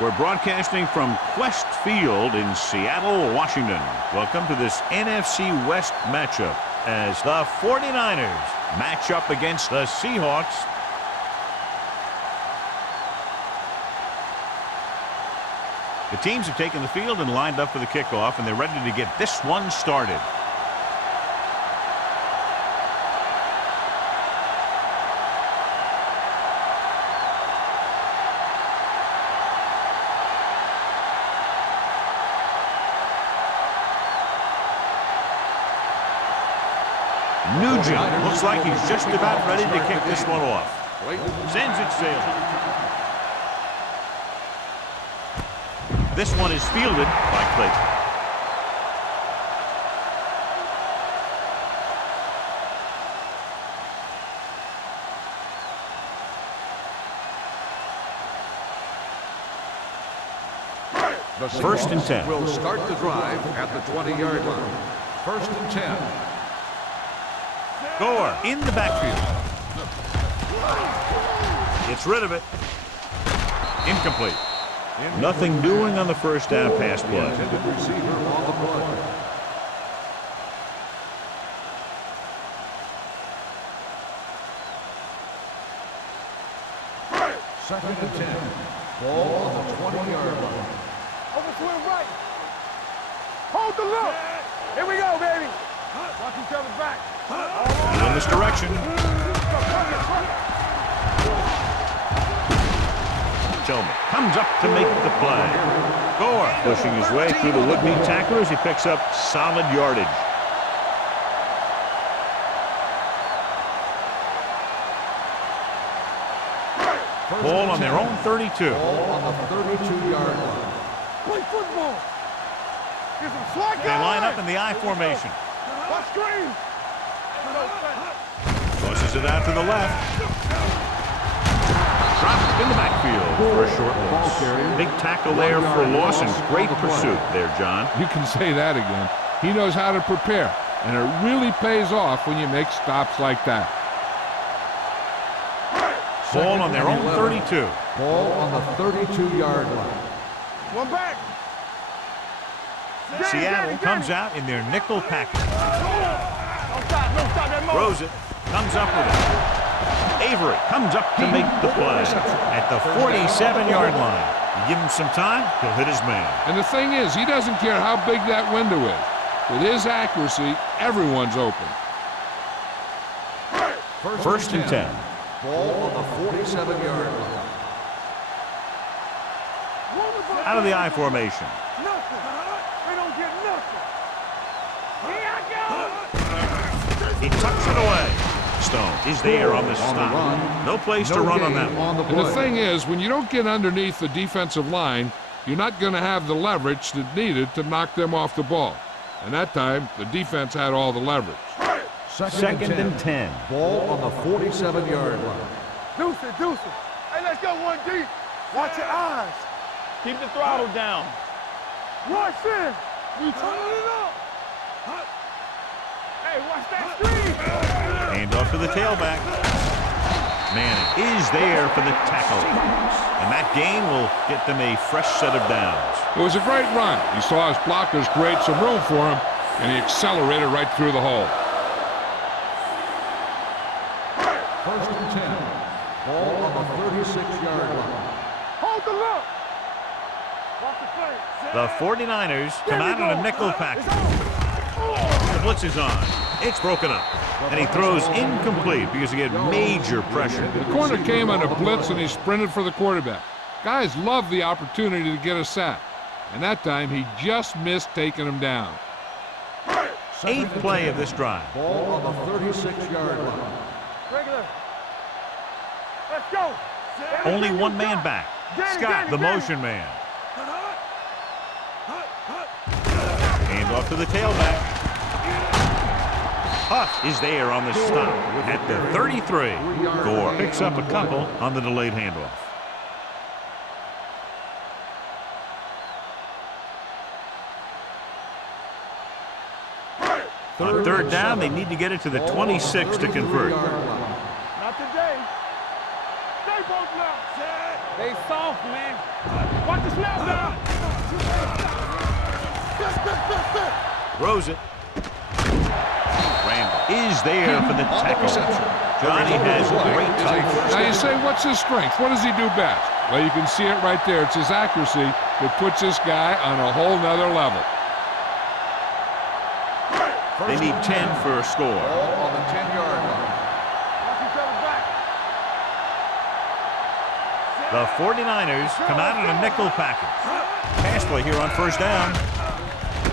We're broadcasting from Quest Field in Seattle, Washington. Welcome to this NFC West matchup as the 49ers match up against the Seahawks. The teams have taken the field and lined up for the kickoff, and they're ready to get this one started. Nugent looks like he's just about ready to kick this one off. Sends it sailing. This one is fielded by Clayton. The First and 10. Will start the drive at the 20-yard line. First and 10. Gore in the backfield. Gets rid of it. Incomplete. Nothing doing on the first down pass play. Intended receiver on the play. Second and 10. Ball on the 20-yard line. Over to his right. Hold the look. Here we go, baby. Watch each other's back. In this direction. Tillman comes up to make the play. Gore pushing his way through the would-be tacklers. He picks up solid yardage. Ball on their own 32. Ball on the 32-yard line. Play football. Get some slack. They line up in the I formation. Watch screen. Tosses it out to the left. Dropped in the backfield for a short loss. Big tackle there for loss and great pursuit there, John. You can say that again. He knows how to prepare, and it really pays off when you make stops like that. Ball on their own 32. Ball on the 32-yard line. One back. Seattle comes out in their nickel package. Don't stop that motion. Throws it. Comes up with it. Avery comes up to make the play at the 47-yard line. You give him some time, he'll hit his man. And the thing is, he doesn't care how big that window is. With his accuracy, everyone's open. First and 10. Ball on the 47-yard line. Out of the I formation. Nothing. We don't get nothing. Here I go. He tucks it away. Stone is there on the stop. No place to run on that one. And the thing is, when you don't get underneath the defensive line, you're not going to have the leverage that's needed to knock them off the ball. And that time, the defense had all the leverage. Second and 10. Ball on the 47-yard line. Deuce it. Hey, let's go one deep. Watch your eyes. Keep the throttle down. Watch this. You turning it up. Hey, watch that screen. Hand off to the tailback. Manning is there for the tackle. And that gain will get them a fresh set of downs. It was a great run. He saw his blockers create some room for him, and he accelerated right through the hole. First and 10. Ball on the 36-yard line. Hold the look. Watch the play. The 49ers come out in a nickel package. The blitz is on. It's broken up. And he throws incomplete because he had major pressure. The corner came on a blitz, and he sprinted for the quarterback. Guys love the opportunity to get a sack. And that time, he just missed taking him down. Eighth play of this drive. Ball on the 36-yard line. Regular. Let's go. Only one man back. Scott, the motion man. Hand off to the tailback. Huff is there on the stop at the 33. Gore picks up a couple on the delayed handoff. On third down, they need to get it to the 26 to convert. Not today. Stay both now. They soft, man. Watch the snap now. Throws it. Randall is there for the tackle. Johnny has great touch. Now you say, what's his strength? What does he do best? Well, you can see it right there. It's his accuracy that puts this guy on a whole nother level. They need 10 for a score. Ball on the 10-yard line. Watch each other back. The 49ers come out in a nickel package. Pass play here on first down.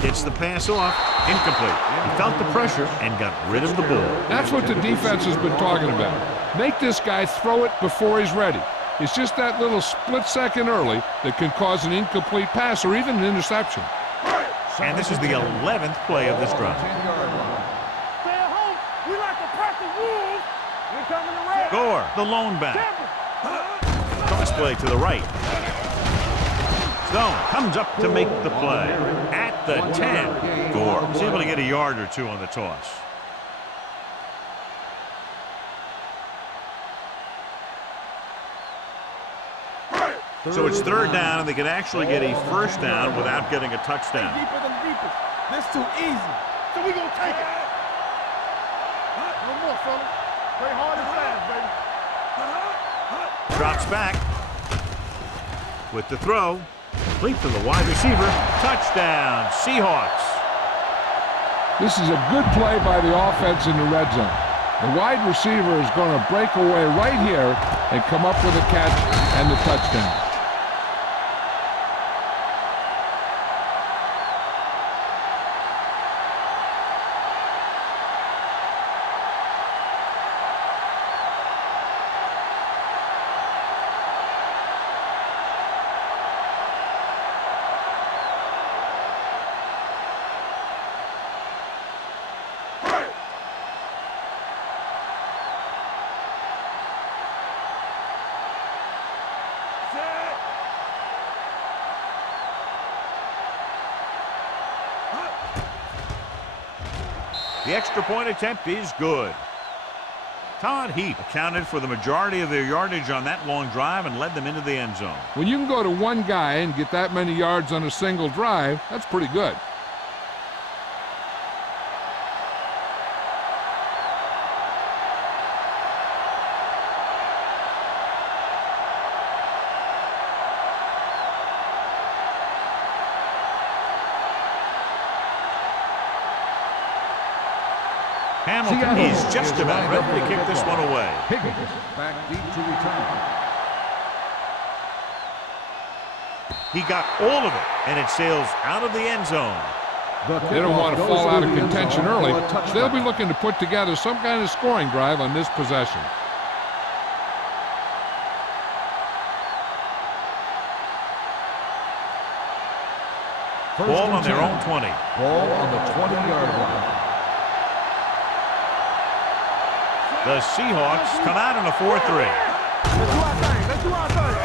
Gets the pass off. Incomplete. He felt the pressure and got rid of the ball. That's what the defense has been talking about. Make this guy throw it before he's ready. It's just that little split second early that can cause an incomplete pass or even an interception. And this is the 11th play of this drive. 10-yard line. Stay at home. We like to practice rules. We coming to red. Gore, the lone back. Temple. Toss play to the right. Stone comes up to make the play. At the 10, Gore was able to get a yard or two on the toss. So it's third down, and they can actually get a first down without getting a touchdown. Deeper than deepest. This too easy. So we gonna take it. No more, fella. Play hard and fast, baby. Drops back. With the throw. Complete to the wide receiver. Touchdown, Seahawks. This is a good play by the offense in the red zone. The wide receiver is going to break away right here and come up with a catch and the touchdown. The extra point attempt is good. Todd Heap accounted for the majority of their yardage on that long drive and led them into the end zone. When you can go to one guy and get that many yards on a single drive, that's pretty good. Hamilton is just about ready to kick this one away. Back deep to return. He got all of it, and it sails out of the end zone. They don't want to fall out of contention early. They'll be looking to put together some kind of scoring drive on this possession. Ball on their own 20. Ball on the 20-yard line. The Seahawks come out in a 4-3. Let's do our thing. Let's do our thing.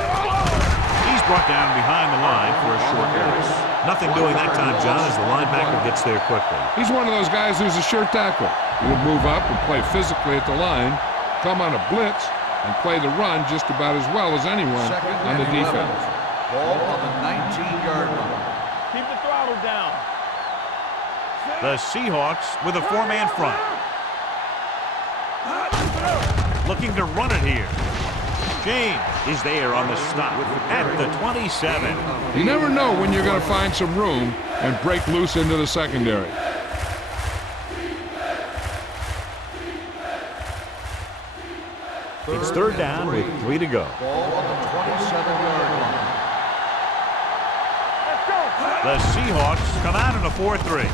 He's brought down behind the line for a short loss. Nothing doing that time, John, as the linebacker gets there quickly. He's one of those guys who's a sure tackle. He'll move up and play physically at the line, come on a blitz, and play the run just about as well as anyone on the defense. Ball on the 19-yard line. Keep the throttle down. The Seahawks with a four-man front. Looking to run it here. James is there on the stop at the 27. You never know when you're going to find some room and break loose into the secondary. It's third down with 3 to go. Ball on the 27-yard line. Let's go. The Seahawks come out in a 4-3.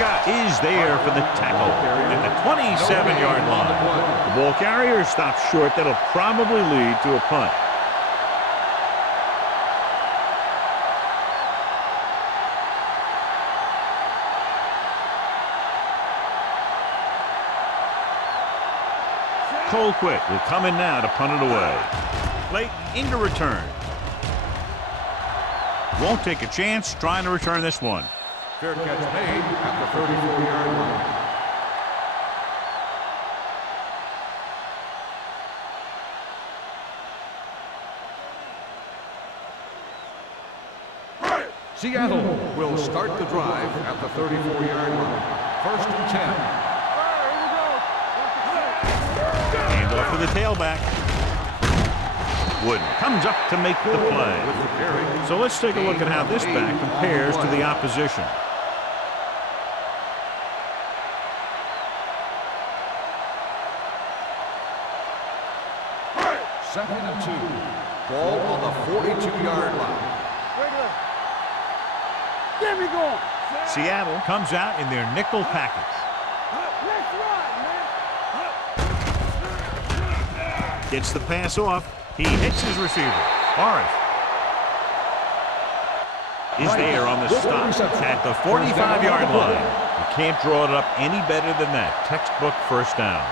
Scott is there for the tackle at the 27-yard line. The ball carrier stops short. That'll probably lead to a punt. Colquitt will come in now to punt it away. Late into return. Won't take a chance trying to return this one. Fair catch made at the 34-yard line. Seattle will start the drive at the 34-yard line. First and 10. Hand off to the tailback. Wooden comes up to make the play. So let's take a look at how this back compares to the opposition. Second and 2. Ball on the 42-yard line. Get me going. Seattle comes out in their nickel package. Let's ride, man. Gets the pass off. He hits his receiver. Morris is there on the stop at the 45-yard line. You can't draw it up any better than that. Textbook first down.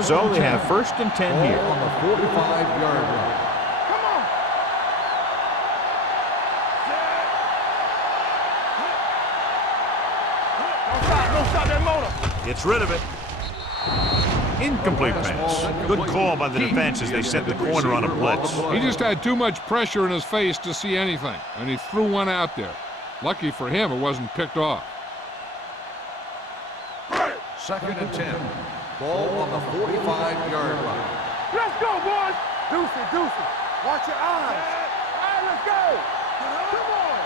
So they have first and 10 here. On the 45-yard line. Come on. Don't stop that motor. Gets rid of it. Incomplete pass. Good call by the defense as they set the corner on a blitz. He just had too much pressure in his face to see anything, and he threw one out there. Lucky for him, it wasn't picked off. Second and 10. Ball on the 45-yard line. Let's go, boys. Deuce it, deuce it. Watch your eyes. All right, let's go. Come on.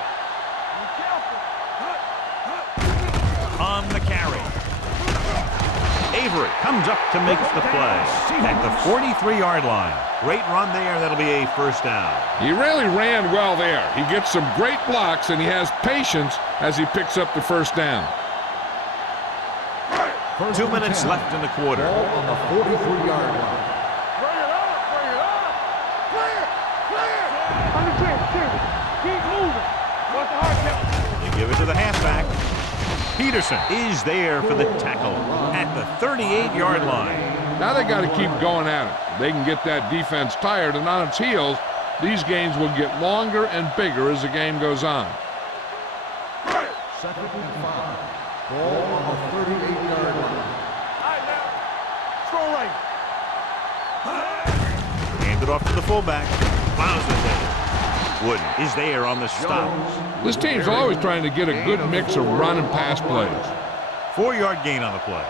Be careful. On the carry. Avery comes up to make the play at the 43-yard line. Great run there. That'll be a first down. He really ran well there. He gets some great blocks, and he has patience as he picks up the first down. 2 minutes left in the quarter. Ball on the 43-yard line. Bring it up, bring it up. Clear, clear. Under clear, clear. Keep moving. What's the hard count? You give it to the halfback. Peterson is there for the tackle at the 38-yard line. Now they got to keep going at it. They can get that defense tired and on its heels. These games will get longer and bigger as the game goes on. Second and 5. Ball on the 38-yard line. All right, now. Throw right. Hand it off to the fullback. Plows it there. Wooden is there on the stop. This team's always trying to get a good mix of run and pass plays. 4-yard gain on the play.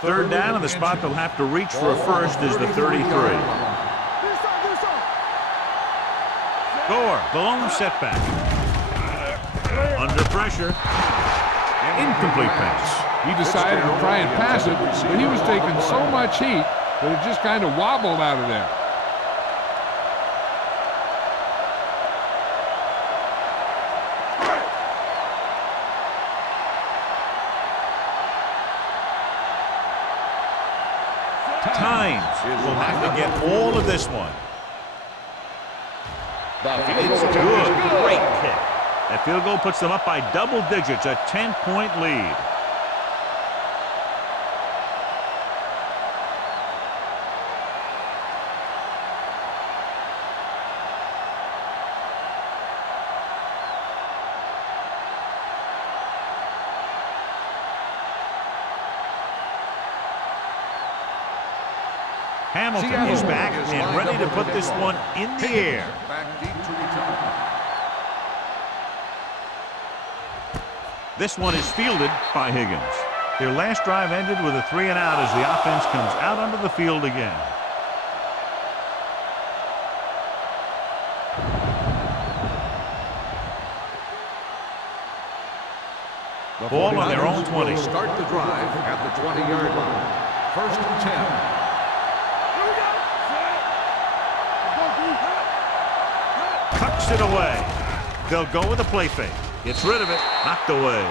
Third down, and the spot they'll have to reach for a first is the 33. Gore, the lone setback. Under pressure. Incomplete pass. He decided to try and pass it, but he was taking so much heat that it just kind of wobbled out of there. Times will have to get all of this one. It's good. Great kick. That field goal puts them up by double digits, a 10-point lead. Hamilton is back and ready to put this one in the air. Back deep to return. This one is fielded by Higgins. Their last drive ended with a 3-and-out as the offense comes out onto the field again. Ball on their own 20. Start the drive at the 20-yard line. First and 10. Tucks it away. They'll go with a play fake. Gets rid of it. Knocked away.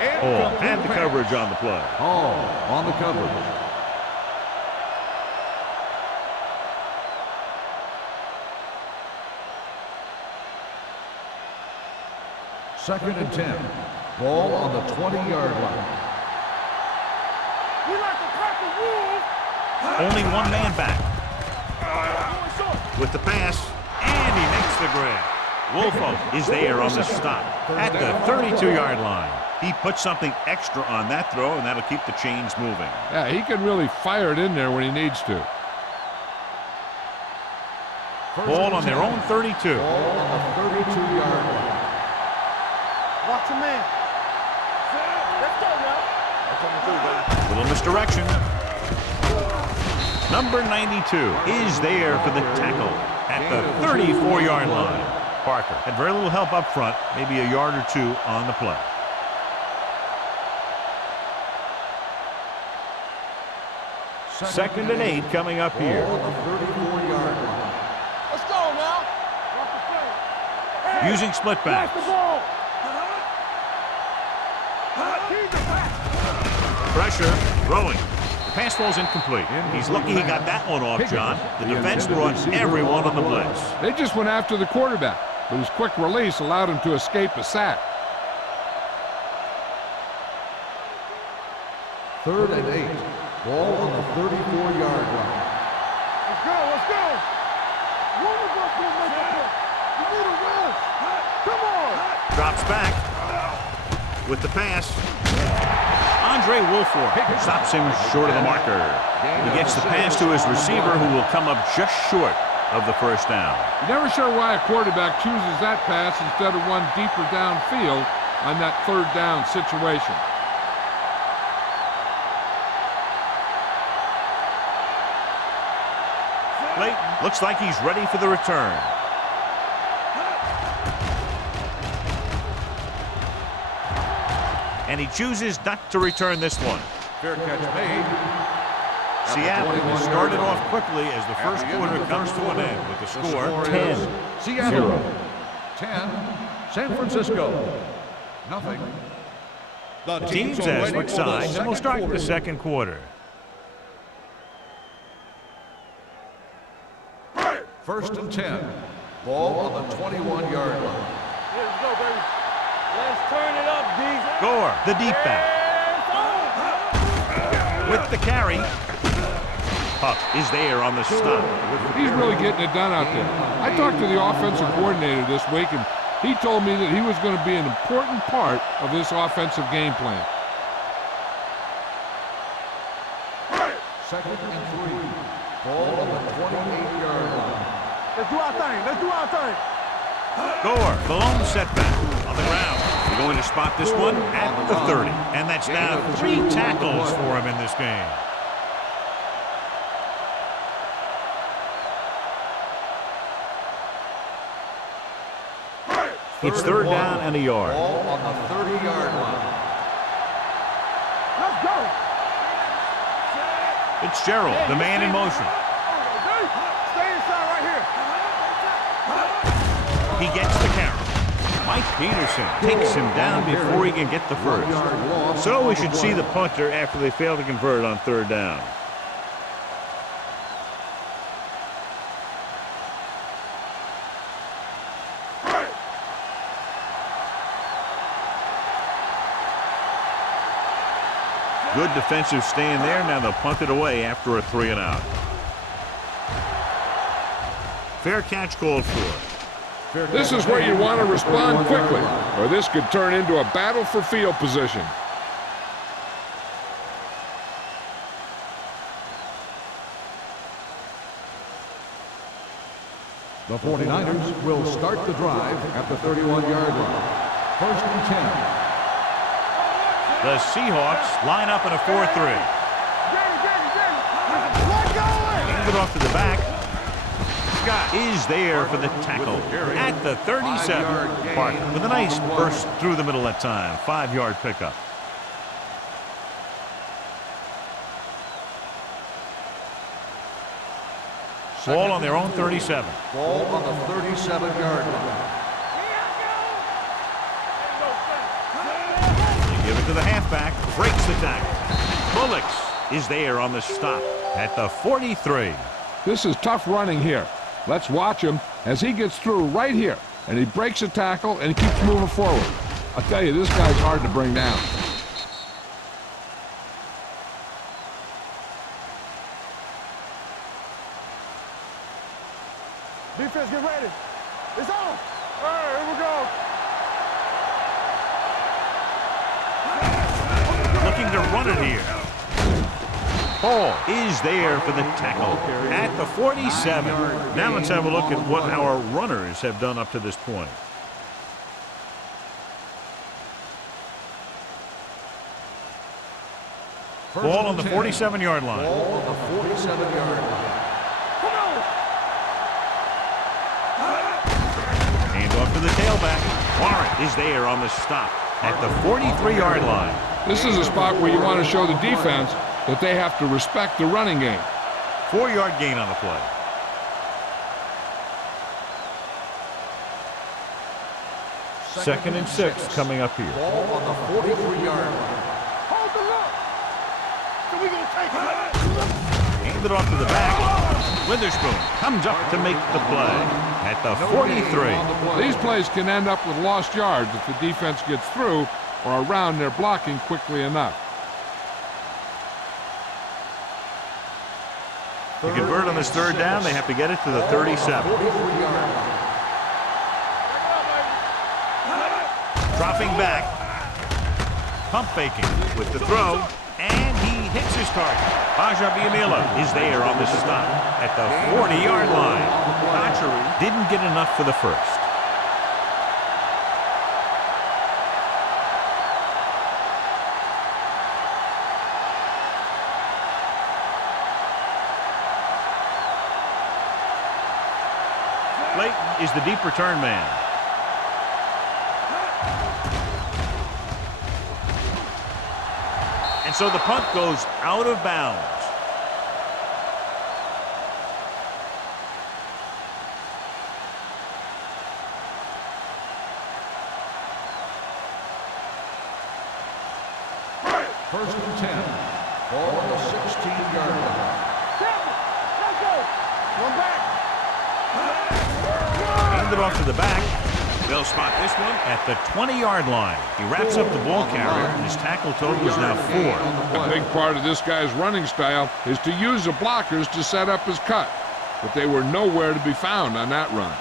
And the coverage on the play. On the coverage. Second and 10. Ball on the 20-yard line. We like the purple wolves. Only one man back. With the pass, and he makes the grab. Wolfo is there on the stop at the 32-yard line. He put something extra on that throw, and that'll keep the chains moving. Yeah, he can really fire it in there when he needs to. Ball on their own 32. Ball on the 32-yard line. Watch your man. Let's go now. I'm coming through, baby. Little misdirection. Number 92 is there for the tackle at the 34-yard line. Parker had very little help up front, maybe a yard or two on the play. Second and 8 coming up here. Ball on the 34-yard line. Let's go now. Watch the play. Using split Pass the backs. ball. Keep it back. Pressure, throwing. The pass falls incomplete. He's lucky he got that one off, John. The defense brought everyone on the blitz. They just went after the quarterback, but his quick release allowed him to escape a sack. Third and 8. Ball on the 34-yard line. Let's go. Let's go. One of us will make a play. You need a rush. Come on. Drops back with the pass. Andre Wolford stops him short of the marker. He gets the pass to his receiver, who will come up just short of the first down. You're never sure why a quarterback chooses that pass instead of one deeper downfield on that third down situation. Clayton looks like he's ready for the return. And he chooses not to return this one. Fair catch made. Seattle has started off quickly as the first quarter comes to an end with the score 10. Seattle 10. San Francisco nothing. The teams as switch sides, and we'll start the second quarter. First and 10. Ball on the 21-yard line. Let's go, baby. Let's turn it up, D. Gore, the deep back. With the carry. Huff is there on the stop. He's really getting it done out there. I talked to the offensive coordinator this week, and he told me that he was going to be an important part of this offensive game plan. Second and 3. Ball on the 28-yard line. Let's do our thing. Let's do our thing. Gore, the lone setback on the ground. They're going to spot this one at the 30. And that's now 3 tackles for him in this game. It's third down and a yard. Ball on the 30-yard line. Let's go. Fitzgerald, the man in motion. Stay inside right here. He gets the carry. Mike Peterson takes him down before he can get the first. So we should see the punter after they fail to convert on third down. Good defensive stand there. Now they'll punt it away after a 3 and out. Fair catch called for. This is where you want to respond quickly, or this could turn into a battle for field position. The 49ers will start the drive at the 31-yard line. First and 10. The Seahawks line up in a 4-3. Hand it off to the back. Scott is there for the tackle at the 37. Parker with a nice burst through the middle that time. 5-yard pickup. Ball on their own 37. Ball on the 37-yard line. Give it to the halfback, breaks the tackle. Bullocks is there on the stop at the 43. This is tough running here. Let's watch him as he gets through right here, and he breaks a tackle and he keeps moving forward. I'll tell you, this guy's hard to bring down. Defense, get ready. It's on. Here we go. Looking to run it here. Hall is there for the tackle at the 47. Now let's have a look at what our runners have done up to this point. Ball on the 47-yard line. Ball on the 47-yard line. Hand off to the tailback. Warren is there on the stop at the 43-yard line. This is a spot where you want to show the defense that they have to respect the running game. 4-yard gain on the play. Second and 6 coming up here. Ball on the 43-yard line. Hold the look. So we gonna take it. Hand it off to the back. Witherspoon comes up to make the play at the 43. These plays can end up with lost yards if the defense gets through or around their blocking quickly enough. To convert on this third down, they have to get it to the 37. 43-yard line. Dropping back. Pump faking with the throw. And he hits his target. Baja Biamila is there on the stop at the 40-yard line. Archery didn't get enough for the first. Clayton is the deep return man. And so the punt goes out of bounds. First and 10. Ball on the 16-yard line. Let's go. One back. Hand it off to the back. They'll spot this one at the 20-yard line. He wraps up the ball carrier, and his tackle total is now 4. A big part of this guy's running style is to use the blockers to set up his cut, but they were nowhere to be found on that run.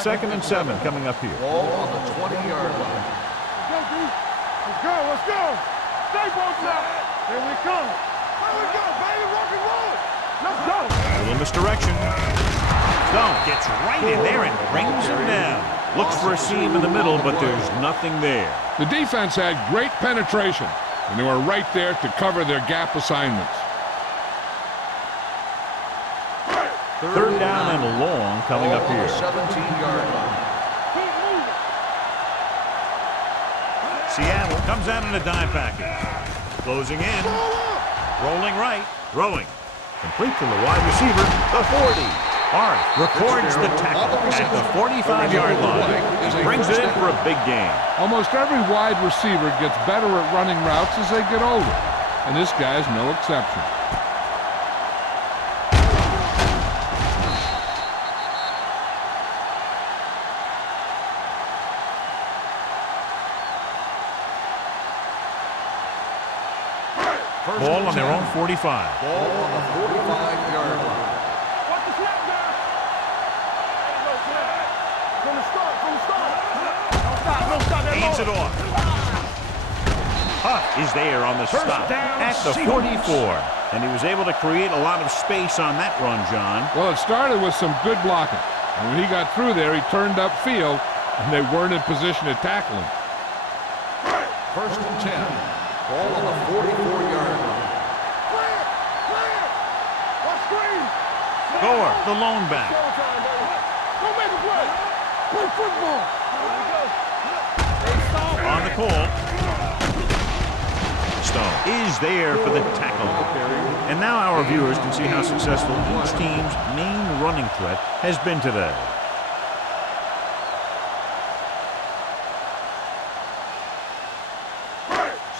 Second and 7 coming up here. Ball on the 20-yard line. Let's go, D. Let's go. Let's go. Stay both now. Here we come. Here we go, baby. Rock and roll. Let's go. A little misdirection. Stone gets right in there and brings him down. Looks for a seam in the middle, but there's nothing there. The defense had great penetration, and they were right there to cover their gap assignments. Third down and long coming up here. 17-yard line. Keep moving. Seattle comes out in a dime package. Closing in. Rolling right. Throwing. Complete to the wide receiver, the 40. Hart records the tackle at the 45-yard line. He brings it in for a big gain. Almost every wide receiver gets better at running routes as they get older, and this guy's no exception. Ball on their own 45. Ball on the 45-yard line. Watch the snap down. No snap. From the start. From the start. Don't stop. Don't stop. Hands it off. Huff is there on the stop at the 44. And he was able to create a lot of space on that run, John. Well, it started with some good blocking, and when he got through there, he turned upfield, and they weren't in position to tackle him. First and 10. Ball on the 44-yard line. Clear. Clear. Watch screen. Gore, the lone back. Showtime, baby. Go make a play. Play football. On the call. Stone is there for the tackle. And now our viewers can see how successful each team's main running threat has been today.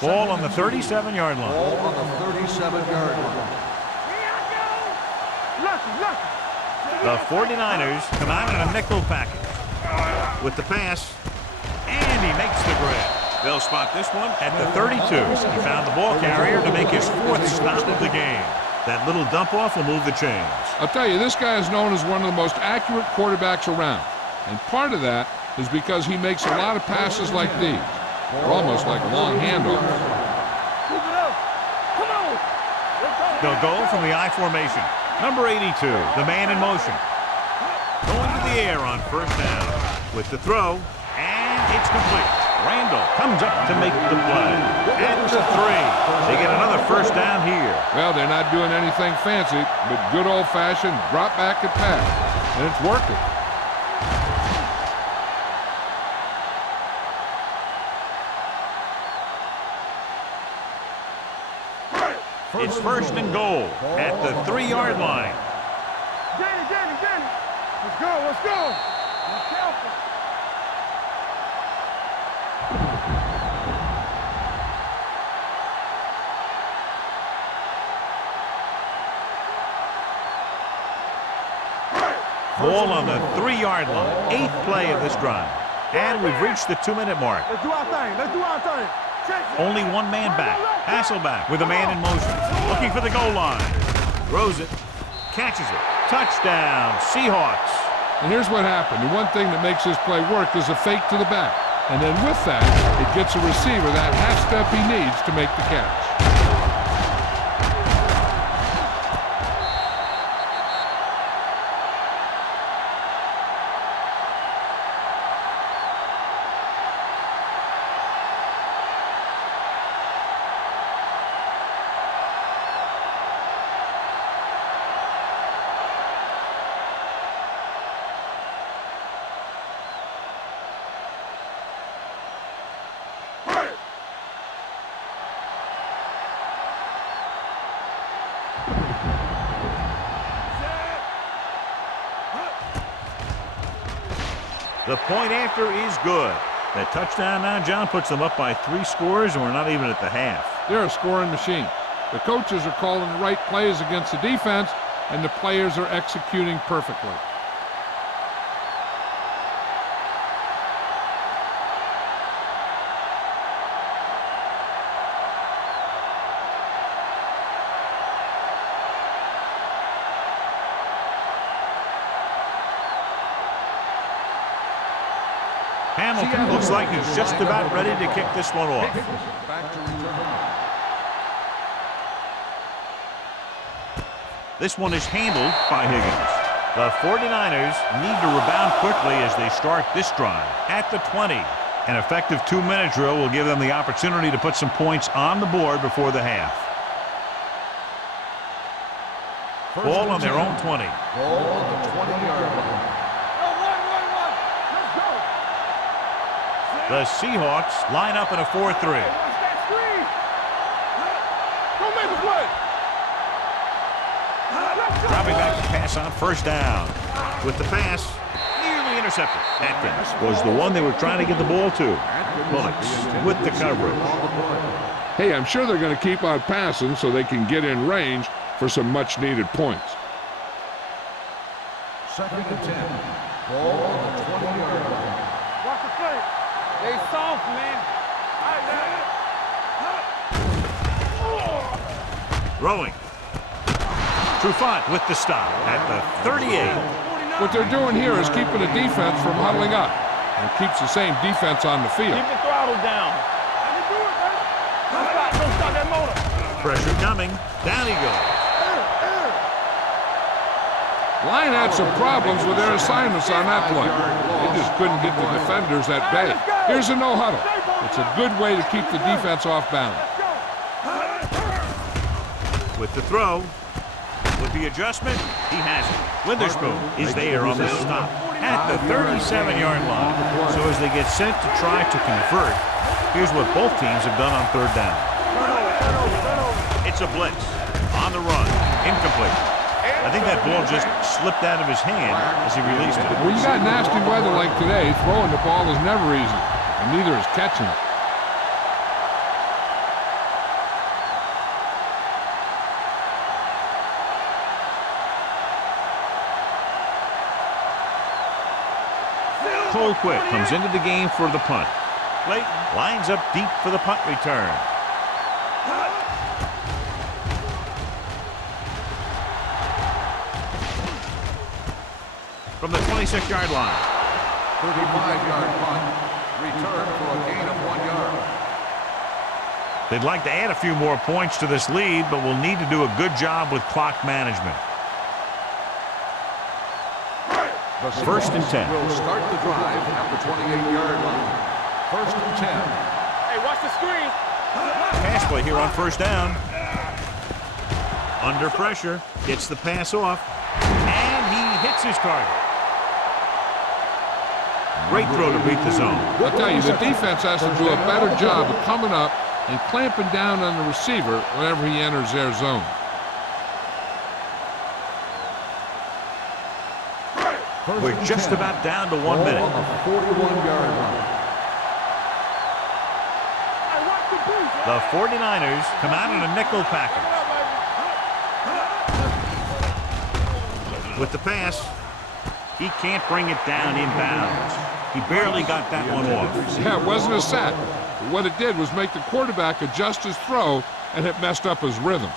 Ball on the 37-yard line. Ball on the 37-yard line. The 49ers come out in a nickel package with the pass, and he makes the grab. They'll spot this one at the 32. He found the ball carrier to make his 4th stop of the game. That little dump-off will move the chains. I'll tell you, this guy is known as one of the most accurate quarterbacks around. And part of that is because he makes a lot of passes like these. They're almost like long handoffs. Keep it up. Come on. They'll go from the I formation. Number 82, the man in motion. Going to the air on first down. With the throw, and it's complete. Randall comes up to make the play. At the 3. They get another first down here. Well, they're not doing anything fancy, but good old-fashioned drop back and pass. And it's working. It's first and goal at the 3-yard line. Danny. Let's go. Be careful. Ball on the 3-yard line. 8th play of this drive. And we've reached the 2-minute mark. Let's do our thing. Only one man back. Hasselback with a man in motion. Looking for the goal line. Throws it. Catches it. Touchdown, Seahawks. And here's what happened. The one thing that makes this play work is a fake to the back. And then with that, it gets a receiver that half step he needs to make the catch. The point after is good. That touchdown now, John, puts them up by 3 scores, and we're not even at the half. They're a scoring machine. The coaches are calling the right plays against the defense, and the players are executing perfectly. Hamilton looks like he's just about ready to kick this one off. This one is handled by Higgins. The 49ers need to rebound quickly as they start this drive. At the 20, an effective 2-minute drill will give them the opportunity to put some points on the board before the half. Ball on their own 20. Ball on the 20-yard line. The Seahawks line up in a 4-3. Watch that screen. Don't make a play. Dropping back to pass on first down. With the pass, nearly intercepted. Atkins was the one they were trying to get the ball to. Bullocks with the coverage. Hey, I'm sure they're going to keep on passing so they can get in range for some much-needed points. 2nd and 10. Ball on the 20-yard line. Watch the play. They soft, man. Throwing. Trufant with the stop at the 38. What they're doing here is keeping the defense from huddling up and keeps the same defense on the field. Keep the throttle down. Don't stop that motor. Pressure coming. Down he goes. Line had some problems with their assignments on that play. They just couldn't get the defenders at bay. Here's a no-huddle. It's a good way to keep the defense off balance. With the throw. With the adjustment, he has it. Witherspoon is there on the stop at the 37-yard line. So as they get set to try to convert, here's what both teams have done on 3rd down. It's a blitz. On the run. Incomplete. I think that ball just slipped out of his hand as he released it. When you got nasty weather like today, throwing the ball is never easy, and neither is catching it. Colquitt comes into the game for the punt. Clayton lines up deep for the punt return. from the 26-yard line. 35-yard punt. Return for a gain of 1 yard. They'd like to add a few more points to this lead, but will need to do a good job with clock management. The First and 10. Will start the drive at the 28-yard line. First and 10. Hey, watch the screen. Pass play here on first down. Under pressure, gets the pass off, and he hits his target. Great throw to beat the zone. I tell you, the defense has to do a better job of coming up and clamping down on the receiver whenever he enters their zone. We're just about down to 1 minute. On the 41-yard line. Hey, watch the boost. The 49ers come out in a nickel package. With the pass, he can't bring it down inbounds. He barely got that one off. Yeah, it wasn't a sack. But what it did was make the quarterback adjust his throw, and it messed up his rhythm.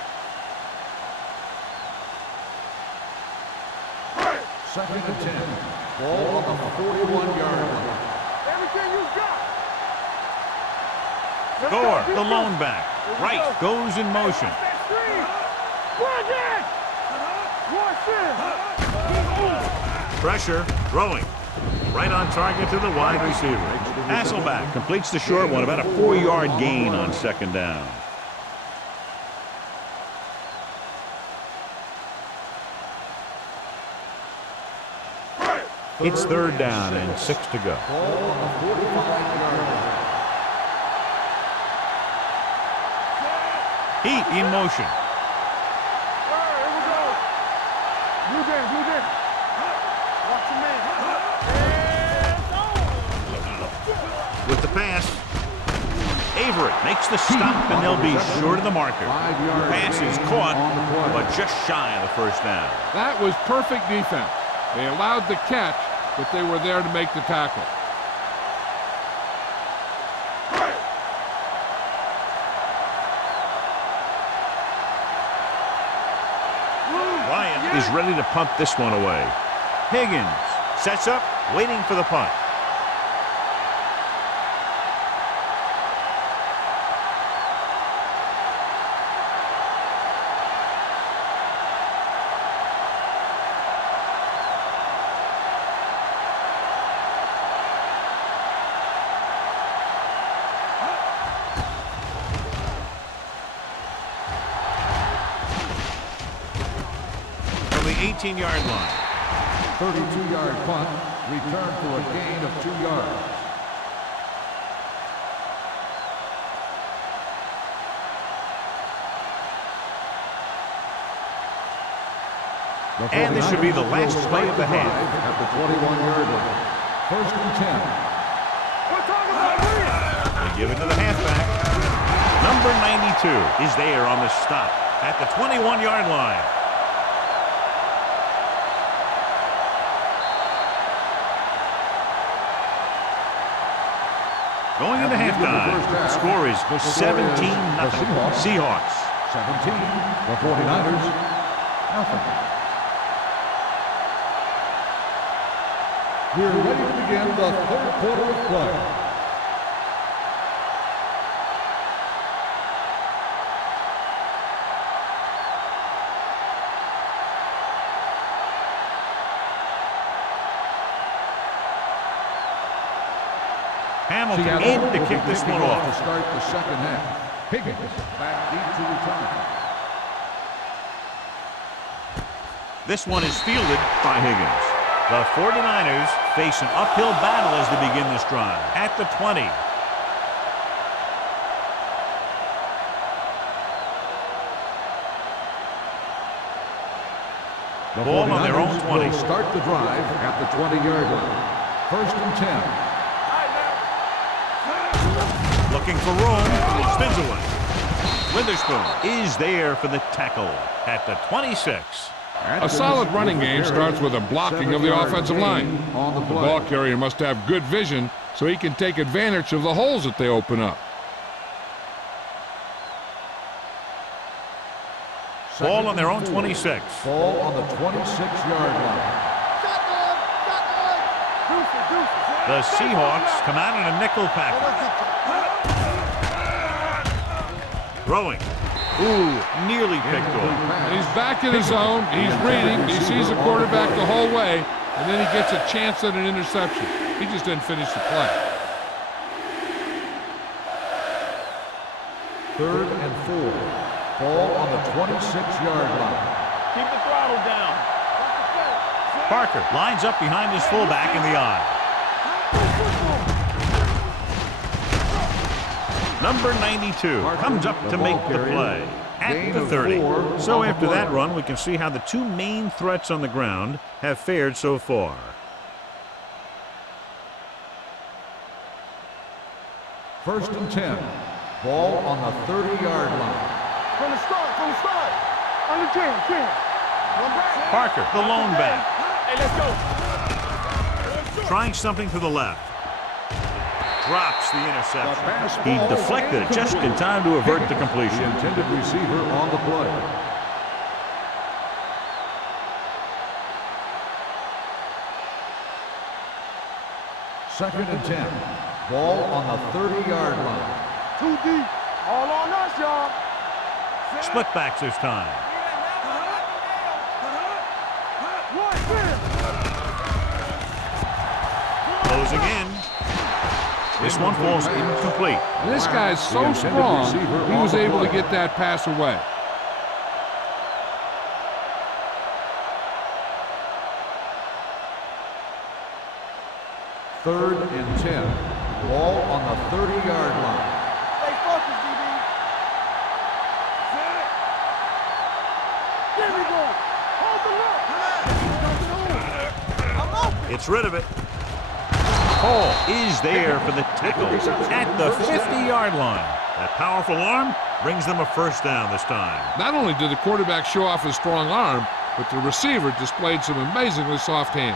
Second and 10. Ball on the 41-yard line. Everything you got. Let's Gore, go, the keep lone back. Right, goes in motion. that screen. Run that. Watch this. Pressure, throwing. Right on target to the wide receiver. Hasselback completes the short one, about a 4-yard gain on second down. It's third down and 6 to go. Ball on the 45-yard line. Heat in motion. All right, here we go. Blue game, blue game. Watch your man. With the pass, Averett makes the stop, and they'll be short of the marker. 5-yard Pass is gain caught, on the play. but just shy of the first down. That was perfect defense. They allowed the catch, but they were there to make the tackle. Ryan is ready to punt this one away. Higgins sets up, waiting for the punt. From the 18-yard line. 32-yard punt. Return for a gain of 2 yards. And this should be the last play of the half. At the 21-yard line. First and 10. We're talking about Williams. They give it to the halfback. Number 92 is there on the stop at the 21-yard line. Going into halftime, the score is 17-0. Seahawks. 17. The 49ers. Nothing. We're ready to begin the third quarter of play. Hamilton Seattle in to will kick be this kicking one off to off. start the second half. Higgins back deep to return. This one is fielded by Higgins. The 49ers face an uphill battle as they begin this drive. At the 20. The Ball on their own 49ers 20. will start the drive at the 20-yard line. First and 10. Looking for room. Spins away. Witherspoon is there for the tackle at the 26. A solid running game starts with a blocking of the offensive line. On the The play. ball carrier must have good vision so he can take advantage of the holes that they open up. Ball on their own 26. Ball on the 26-yard line. The Seahawks come out in a nickel package. Throwing. Ooh, nearly picked off. And he's back in his zone. He's reading. He sees the quarterback the whole way, and then he gets a chance at an interception. He just didn't finish the play. 3rd and 4. Ball on the 26-yard line. Keep the throttle down. Parker lines up behind his fullback in the eye. Number 92 comes up to make the play at the 30. So after that run, we can see how the two main threats on the ground have fared so far. First and 10. Ball on the 30-yard line. From the start. Under 10. Parker, the lone back, Hey, let's go. trying something to the left. Drops the interception. He deflected it just in time to avert the The completion. intended receiver on the play. Second and 10. Ball on the 30-yard line. Too deep. All on us, y'all. Split backs this time. One, clear. Closing in. This one falls incomplete. And this guy's so strong, he was able to get that pass away. Third and 10. Ball on the 30-yard line. Stay focused, DB. There we go. Hold the look. I'm open. Gets rid of it. Hall is there for the tackle at the 50-yard line. That powerful arm brings them a first down this time. Not only did the quarterback show off his strong arm, but the receiver displayed some amazingly soft hands.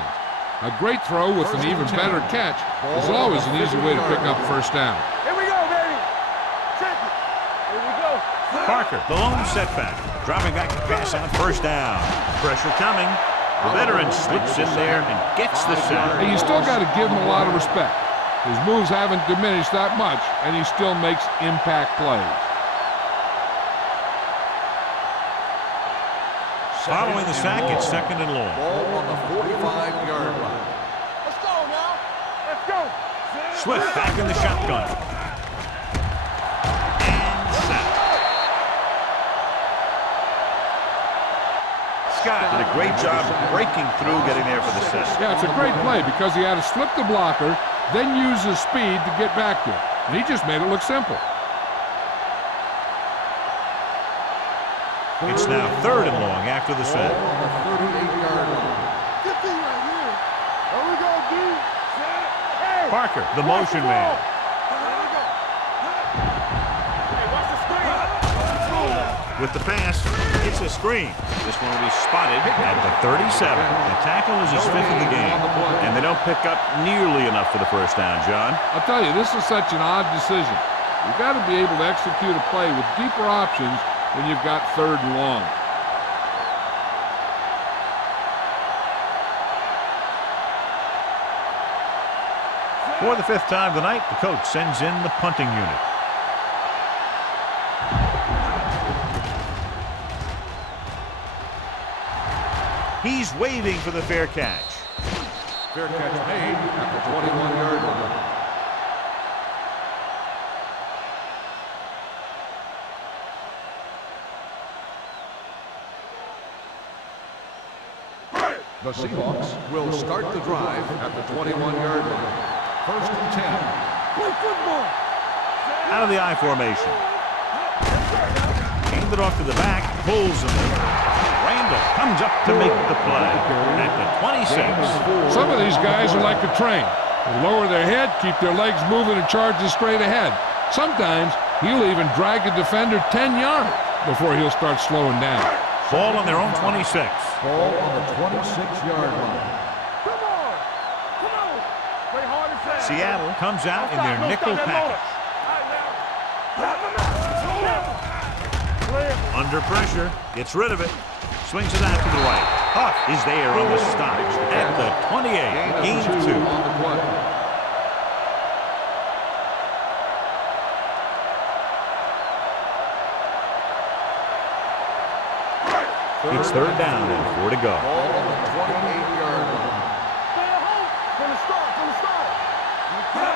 A great throw with an even better catch is always an easy way to pick up first down. Here we go, baby. Check it. Here we go. Parker, the lone setback, dropping back to pass out first down. Pressure coming. The veteran slips in there and gets the sack. Hey, you still got to give him a lot of respect. His moves haven't diminished that much, and he still makes impact plays. Following the sack, it's second and long. Ball on the 45-yard line. Let's go now. Let's go. Swift back in the shotgun. And sack. Scott did a great job breaking through, getting there for the sack. Yeah, it's a great play because he had to slip the blocker, then use his speed to get back there. And he just made it look simple. It's now third and long after the Ball sack. on the 38-yard line. Good thing right here. There we go, D. Hey. Parker, the motion man. Hey, watch the screen. With the pass, it's a screen. This one will be spotted at the 37. The tackle is his fifth of the game, and they don't pick up nearly enough for the first down, John. I'll tell you, this is such an odd decision. You've got to be able to execute a play with deeper options when you've got third and long. For the fifth time tonight, the coach sends in the punting unit. He's waving for the fair catch. Fair catch made at the 21-yard line. The Seahawks will start the drive at the 21-yard line. First and 10. Play football. Out of the I formation. Hand it off to the back, pulls him in. Randall comes up to make the play at the 26. Some of these guys are like a train. They lower their head, keep their legs moving, and charge straight ahead. Sometimes he'll even drag a defender 10 yards before he'll start slowing down. Ball on their own 26. Ball on the 26-yard line. Come on. Come on. Play hard and fast. Seattle comes out in their nickel package. Under pressure, gets rid of it, swings it out to the right. Huff is there on the stop at the 28. Gain of 2. On the play. It's third down and 4 to go. Ball on the 28-yard line. Stay at home from the start,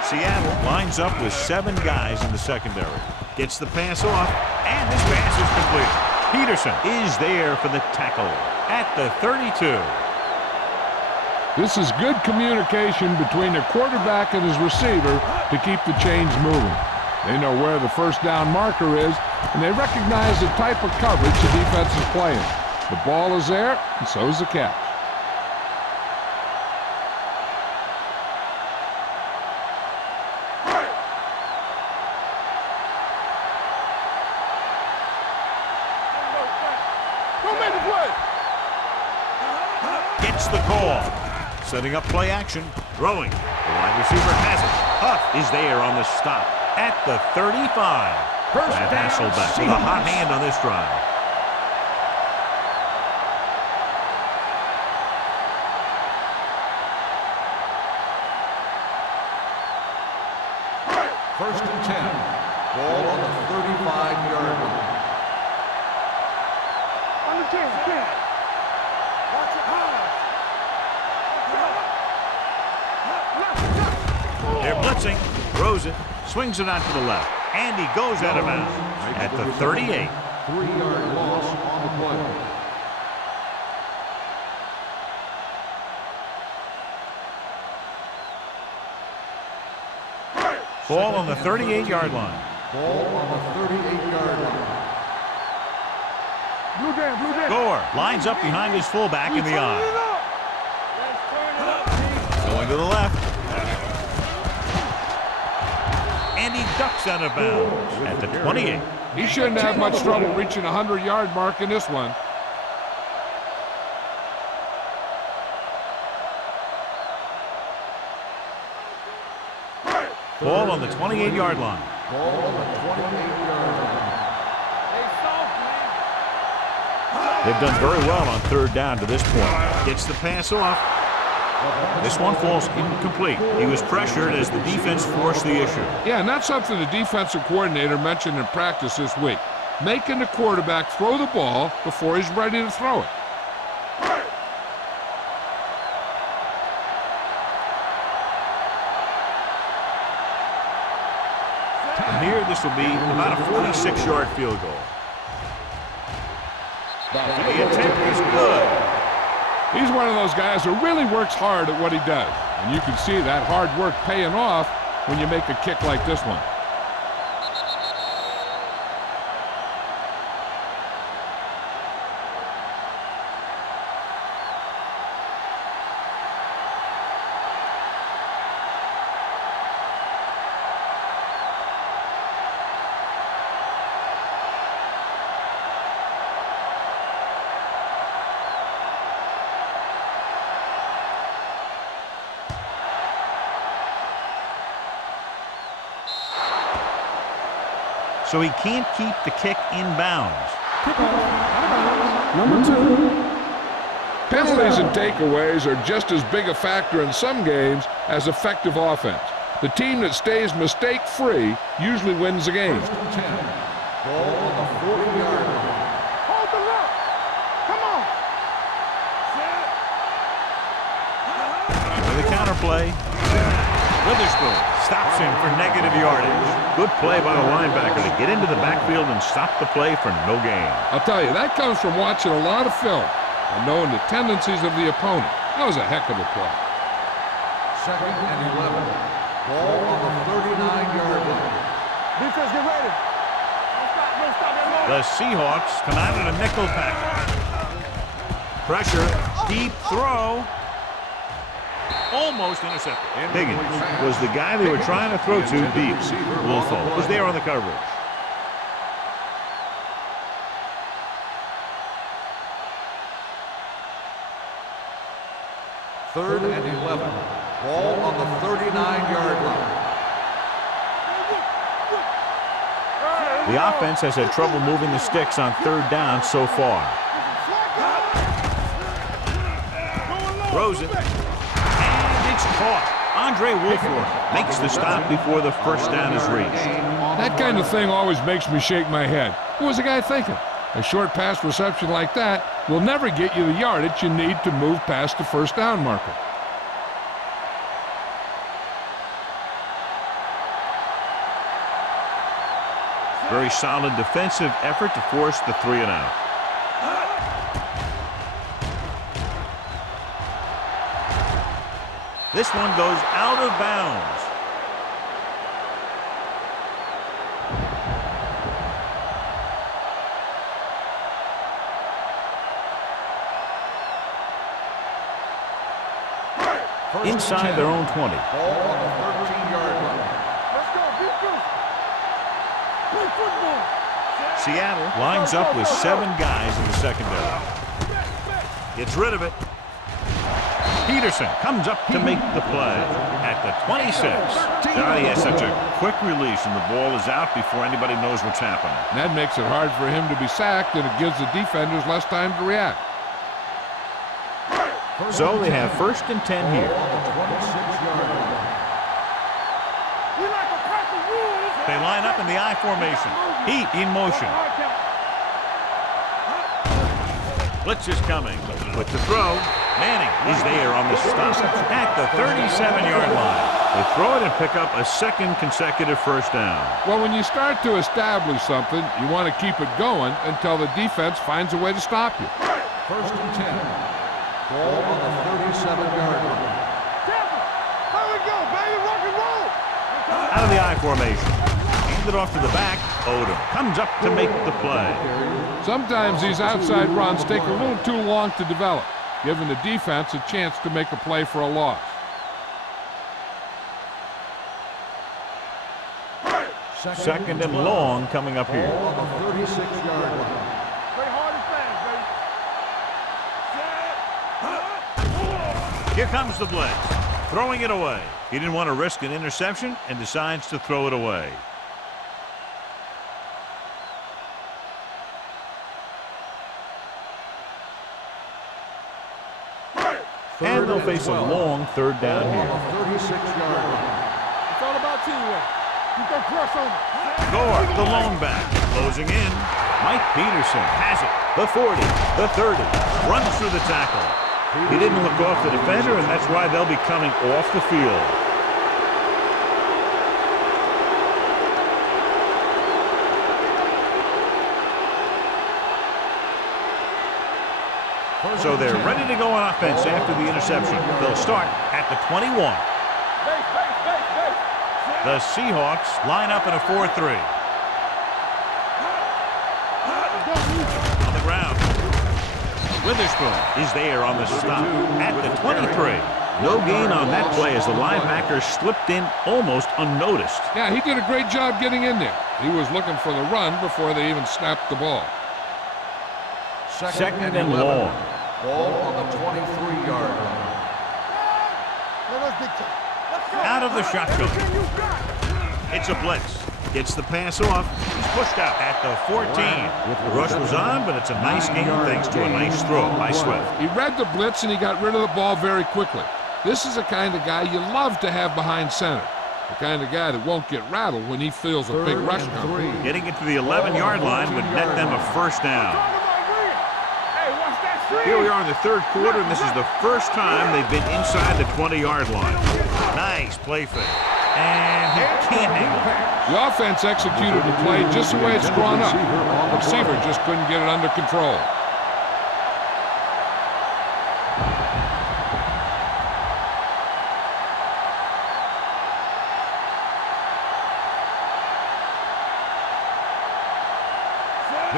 Seattle lines up with 7 guys in the secondary. Gets the pass off, and this pass is complete. Peterson is there for the tackle at the 32. This is good communication between the quarterback and his receiver to keep the chains moving. They know where the first down marker is, and they recognize the type of coverage the defense is playing. The ball is there, and so is the catch. Don't make the play. Gets the call. Setting up play action. Throwing. The wide receiver has it. Huff is there on the stop at the 35. Matt Hasselbeck with a hot hand on this drive. First and 10. Ball on the 35-yard line. On the 10. Watch your eyes. They're blitzing. Throws it. Swings it out to the left. And he goes out of bounds at the 38. 3-yard loss on the play. Ball on the 38-yard line. Ball on the 38-yard line. Blue jam. Gore lines up behind his fullback in the eye. Going to the left. And he ducks out of bounds at the 28. He shouldn't have much trouble reaching the 100-yard mark in this one. Ball on the 28-yard line. Ball on the 28-yard line. They've done very well on third down to this point. Gets the pass off. This one falls incomplete. He was pressured as the defense forced the issue. Yeah, and that's something the defensive coordinator mentioned in practice this week. Making the quarterback throw the ball before he's ready to throw it. And here, this will be about a 46-yard field goal. The attempt is good. He's one of those guys who really works hard at what he does. And you can see that hard work paying off when you make a kick like this one. So he can't keep the kick in bounds. Number 2. Penalties and takeaways are just as big a factor in some games as effective offense. The team that stays mistake-free usually wins the game. First and 10. Ball on the 40-yard line. Hold the lock. Come on. For the counterplay, Witherspoon stops him for negative yardage. Good play by the linebacker to get into the backfield and stop the play for no gain. I'll tell you, that comes from watching a lot of film and knowing the tendencies of the opponent. That was a heck of a play. Second and 11. Ball on the 39-yard line. Defense, get ready. Don't stop that ball. The Seahawks come out in a nickel package. Pressure, deep throw. Almost intercepted. Higgins was the guy they were trying to throw to deep. Wolfo was there on the coverage. Third and 11. Ball on the 39-yard line. The offense has had trouble moving the sticks on third down so far. Throws it. And it's caught. Andre Wolford makes the stop before the first down is reached. That kind of thing always makes me shake my head. What was the guy thinking? A short pass reception like that will never get you the yardage you need to move past the first down marker. Very solid defensive effort to force the 3 and out. This one goes out of bounds. Inside their own 20. Ball on the 13-yard line. Let's go. Defense. Play football. Seattle lines up with 7 guys in the secondary. Gets rid of it. Peterson comes up to make the play at the 26. Johnny has such a quick release and the ball is out before anybody knows what's happening. And that makes it hard for him to be sacked, and it gives the defenders less time to react. So they have 1st and 10 here. We like to cut the rules. They line up in the I formation. Heat in motion. Blitz is coming. With the throw, Manning is there on the stop at the 37-yard line. They throw it and pick up a 2nd consecutive first down. Well, when you start to establish something, you want to keep it going until the defense finds a way to stop you. 1st and 10. Ball on the 37-yard line. Here we go, baby. Rock and roll. Out of the I formation. Hand it off to the back. Odom comes up to make the play. Sometimes these outside runs take a little too long to develop, giving the defense a chance to make a play for a loss. Second and long coming up here. Ball on the 36-yard line. Play hard and fast, baby. Here comes the blitz. Throwing it away. He didn't want to risk an interception and decides to throw it away. And they'll face a long 3rd down here. 36-yard line. It's all about teamwork. Keep that press on it. Gore, the lone back, closing in. Mike Peterson has it. The 40, the 30, runs through the tackle. He didn't look off the defender, and that's why they'll be coming off the field. So they're ready to go on offense after the interception. They'll start at the 21. The Seahawks line up in a 4-3. On the ground. Witherspoon is there on the stop at the 23. No gain on that play as the linebacker slipped in almost unnoticed. Yeah, he did a great job getting in there. He was looking for the run before they even snapped the ball. Second and long. Ball on the 23-yard line. Out of the shotgun. It's a blitz. Gets the pass off. He's pushed out at the 14. The rush was on, but it's a nice game thanks to a nice throw by Swift. He read the blitz and he got rid of the ball very quickly. This is the kind of guy you love to have behind center. The kind of guy that won't get rattled when he feels a big rush coming. Getting it to the 11-yard line would net them a first down. Here we are in the 3rd quarter, and this is the first time they've been inside the 20-yard line. Nice play fake. And he can't hang on. The offense executed the play just the way it's drawn up. The receiver just couldn't get it under control.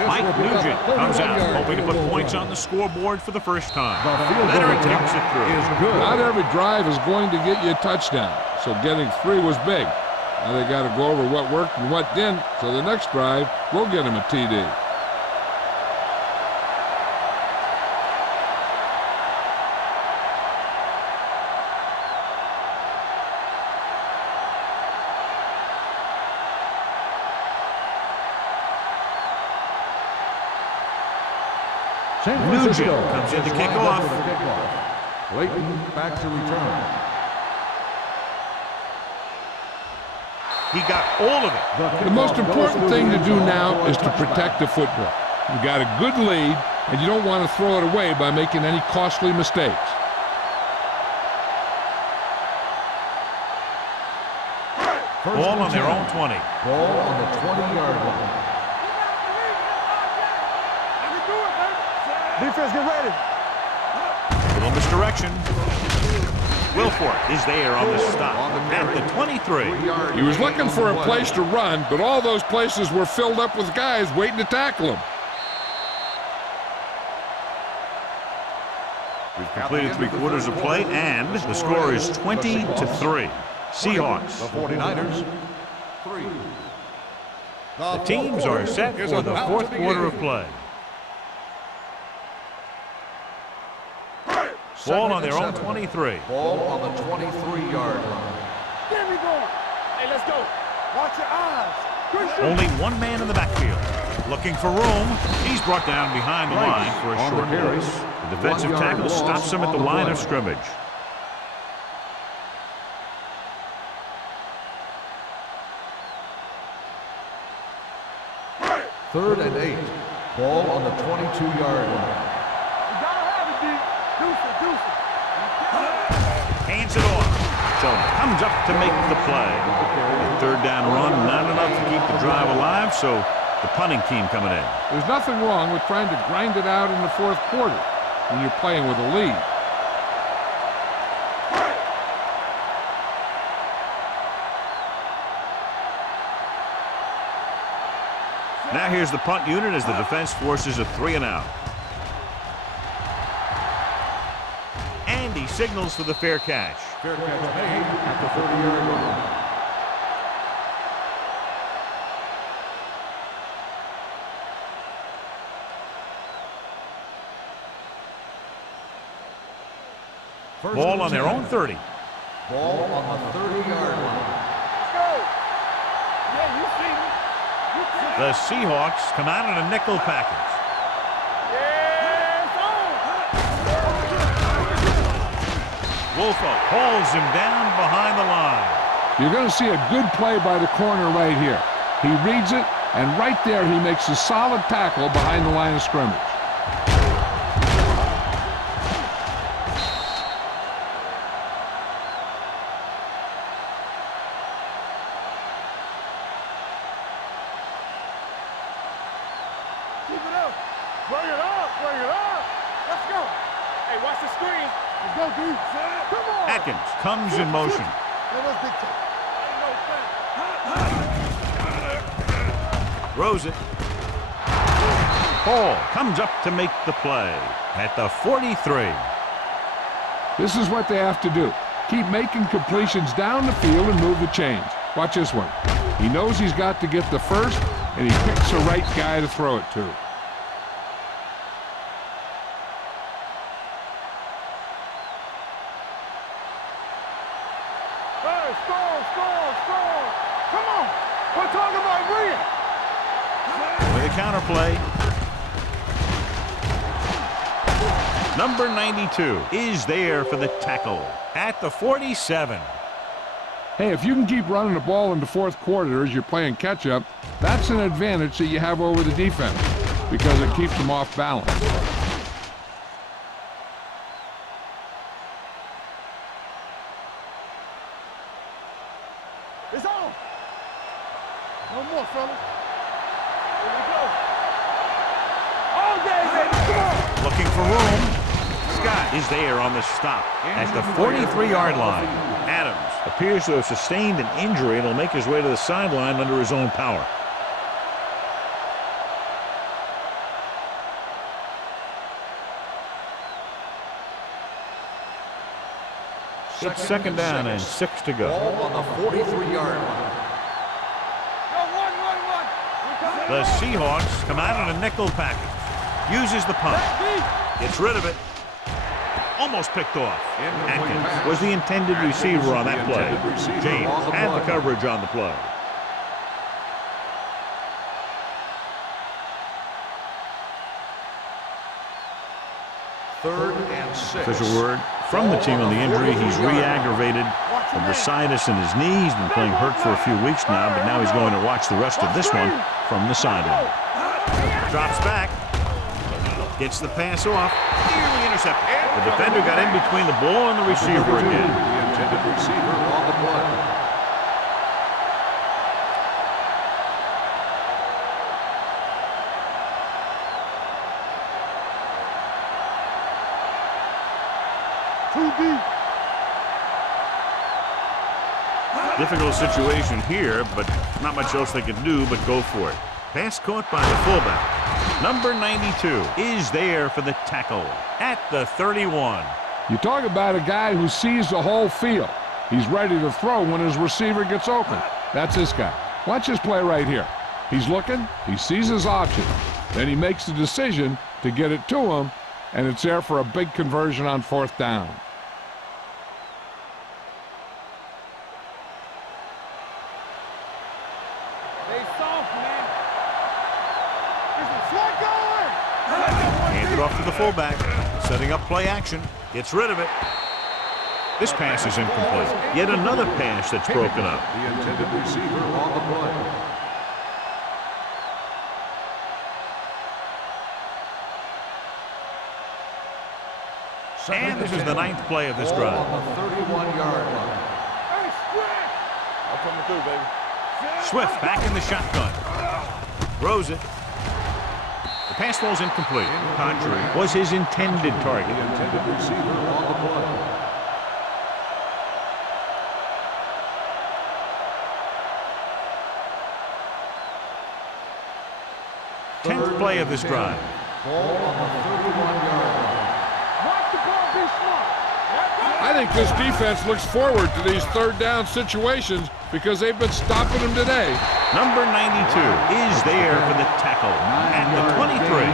Mike Nugent comes out, hoping to put points on the scoreboard for the first time. Leonard takes it through. Not every drive is going to get you a touchdown, so getting 3 was big. Now they got to go over what worked and what didn't, so the next drive will get him a TD. Nugent comes in to kick off. Leighton back to return. He got all of it. The most important thing to do now is to protect the football. You got a good lead, and you don't want to throw it away by making any costly mistakes. Ball on their own 20. Ball on the 20-yard line. Defense, get ready. Little misdirection. Wilfork is there on the stop at the 23. He was looking for a place to run, but all those places were filled up with guys waiting to tackle him. We've completed 3 quarters of play, and the score is 20-3. Seahawks. The 49ers, 3. The teams are set for the 4th quarter of play. Ball on their own 23. Ball on the 23-yard line. There we go. Hey, let's go. Watch your eyes. Good shoot. Only one man in the backfield. Looking for room. He's brought down behind the line for a On the short carry. loss. The defensive 1 yard tackle loss stops him at on the the line play. of scrimmage. Third and 8. Ball on the 22-yard line. You gotta have it, D. Deuce it. Hands it off. So comes up to make the play. The 3rd down run, not enough to keep the drive alive, so the punting team coming in. There's nothing wrong with trying to grind it out in the 4th quarter when you're playing with a lead. Now here's the punt unit as the defense forces a 3-and-out. And he signals for the fair catch. Fair catch made at the 30-yard line. Ball on their own 30. Ball on the 30-yard line. Let's go. Yeah, you see me. The Seahawks come out in a nickel package. Yes, Wolfo hauls him down behind the line. You're going to see a good play by the corner right here. He reads it, and right there he makes a solid tackle behind the line of scrimmage. Keep it up. Bring it up. Let's go. Hey, watch the screen. Let's go, D. Come on. Atkins comes in motion. Let us dictate. Throws it. Hall comes up to make the play at the 43. This is what they have to do. Keep making completions down the field and move the chains. Watch this one. He knows he's got to get the first, and he picks the right guy to throw it to. Hey, score. Come on. We're talking about win. With a counterplay. Number 92 is there for the tackle at the 47. Hey, if you can keep running the ball in the 4th quarter as you're playing catch-up, that's an advantage that you have over the defense because it keeps them off balance. It's on. No more, fellas. Here we go. All day, baby. Come on. Looking for room. Scott is there on the stop at the 43-yard line. Adams appears to have sustained an injury and will make his way to the sideline under his own power. It's 2nd down and 6 to go. Ball on the 43-yard line. Go, run. The Seahawks come out in a nickel package. Uses the punt. Gets rid of it. Almost picked off. Atkins was the intended receiver on that play. James had the coverage on the play. Third and 6. Official word from the team on the injury. He's re-aggravated from bursitis in his knee. He's been playing hurt for a few weeks now, but now he's going to watch the rest of this one from the sideline. Drops back. Gets the pass off. Nearly intercepted. The defender got in between the ball and the receiver again. The intended receiver on the play. Too deep. Difficult situation here, but not much else they can do but go for it. Pass caught by the fullback. Number 92 is there for the tackle at the 31. You talk about a guy who sees the whole field. He's ready to throw when his receiver gets open. That's this guy. Watch this play right here. He's looking, he sees his option, then he makes the decision to get it to him, and it's there for a big conversion on 4th down. They soft, man. It's what going? Hand it off to the fullback. Setting up play action. Gets rid of it. This pass is incomplete. Yet another pass that's broken up. The intended receiver on the play. And this is the 9th play of this drive. On the 31-yard line. Hey, Swift! I'm coming through, baby. Swift back in the shotgun. Throws it. The pass falls incomplete. Contrary was his intended target. The intended receiver on the play. Tenth play of this drive. Ball on the 31-yard line. Watch the ball, be smart. I think this defense looks forward to these 3rd down situations because they've been stopping them today. Number 92 is there for the tackle at the 23.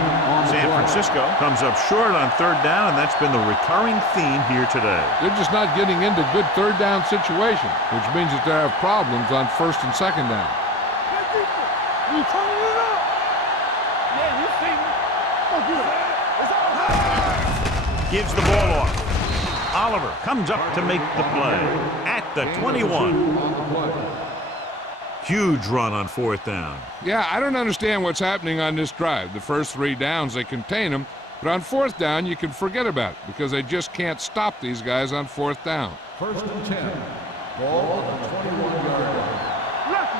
San Francisco comes up short on 3rd down, and that's been the recurring theme here today. They're just not getting into good 3rd down situations, which means that they have problems on 1st and 2nd down. Get deeper. You turning it up? Yeah, you see me. Oh, good. It's all. Gives the ball off. Oliver comes up to make the play at the 21. Huge run on 4th down. Yeah, I don't understand what's happening on this drive. The first 3 downs, they contain them, but on 4th down, you can forget about it because they just can't stop these guys on 4th down. 1st and 10. Ball on the 21-yard line. Left.